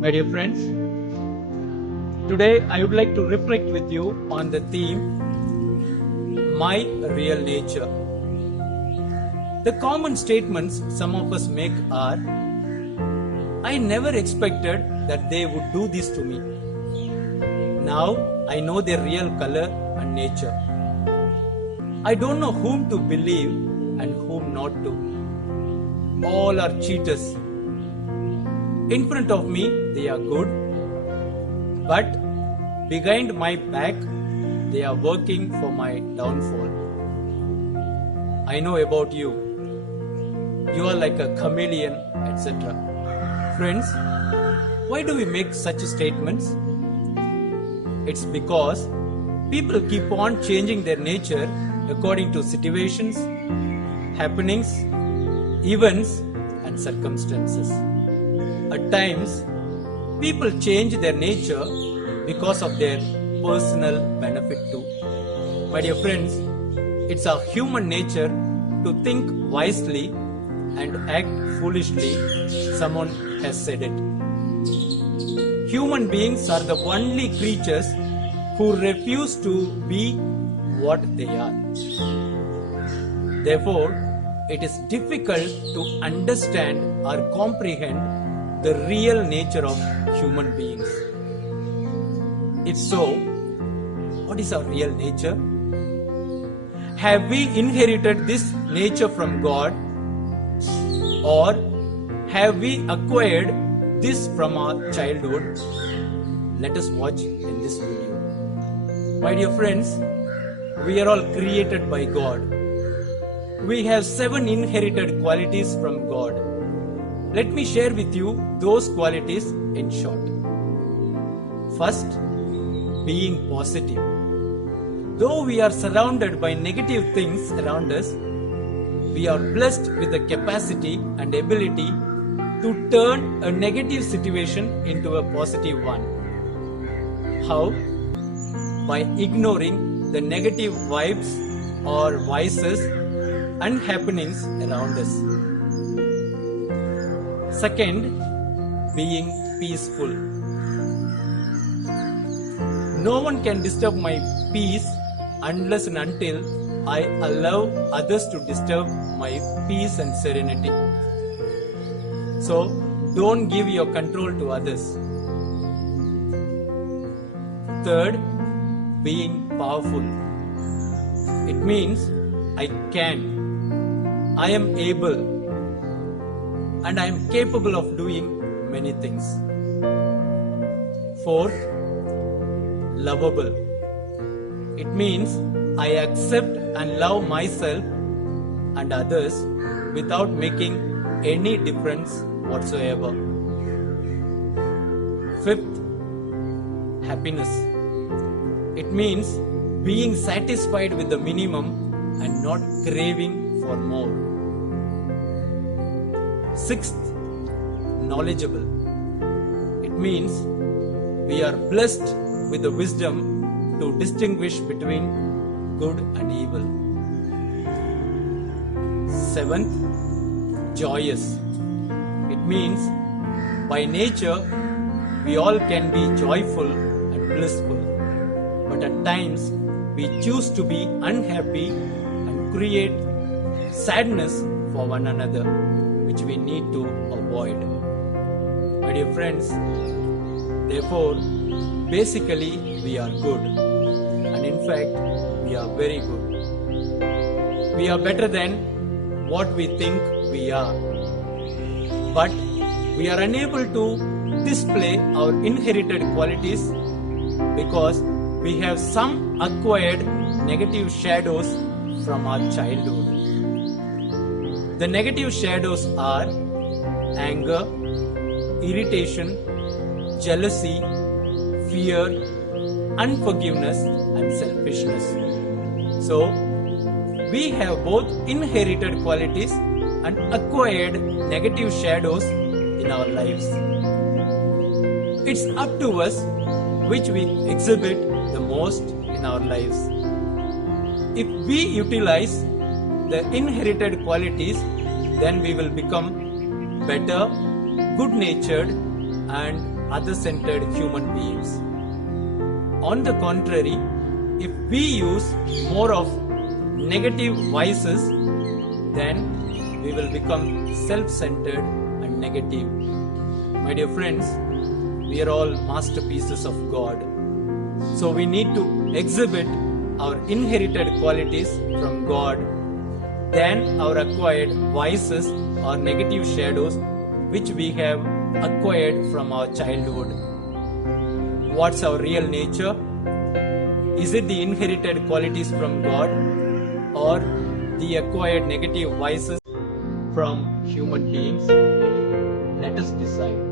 My dear friends, today I would like to reflect with you on the theme My Real Nature. The common statements some of us make are, I never expected that they would do this to me. Now I know their real color and nature. I don't know whom to believe and whom not to. All are cheaters. In front of me, they are good, but behind my back, they are working for my downfall. I know about you. You are like a chameleon, etc. Friends, why do we make such statements? It's because people keep on changing their nature according to situations, happenings, events, and circumstances. At times, people change their nature because of their personal benefit too. My dear friends, it's our human nature to think wisely and act foolishly, someone has said it. Human beings are the only creatures who refuse to be what they are. Therefore, it is difficult to understand or comprehend the real nature of human beings. If so, what is our real nature? Have we inherited this nature from God, or have we acquired this from our childhood? Let us watch in this video. My dear friends, we are all created by God. We have 7 inherited qualities from God. Let me share with you those qualities in short. First, being positive. Though we are surrounded by negative things around us, we are blessed with the capacity and ability to turn a negative situation into a positive one. How? By ignoring the negative vibes or vices and happenings around us. Second, being peaceful. No one can disturb my peace unless and until I allow others to disturb my peace and serenity. So, don't give your control to others. Third, being powerful. It means I can, I am able, and I am capable of doing many things. Fourth, lovable. It means I accept and love myself and others without making any difference whatsoever. Fifth, happiness. It means being satisfied with the minimum and not craving for more. Sixth, knowledgeable. It means we are blessed with the wisdom to distinguish between good and evil. Seventh, joyous. It means by nature we all can be joyful and blissful, but at times we choose to be unhappy and create sadness for one another, which we need to avoid. My dear friends, therefore, basically we are good, and in fact, we are very good. We are better than what we think we are, but we are unable to display our inherited qualities because we have some acquired negative shadows from our childhood. The negative shadows are anger, irritation, jealousy, fear, unforgiveness, and selfishness. So, we have both inherited qualities and acquired negative shadows in our lives. It's up to us which we exhibit the most in our lives. If we utilize the inherited qualities, then we will become better, good-natured, and other-centered human beings. On the contrary, if we use more of negative vices, then we will become self-centered and negative. My dear friends, we are all masterpieces of God. So we need to exhibit our inherited qualities from God than our acquired vices or negative shadows which we have acquired from our childhood. What's our real nature? Is it the inherited qualities from God or the acquired negative vices from human beings? Let us decide.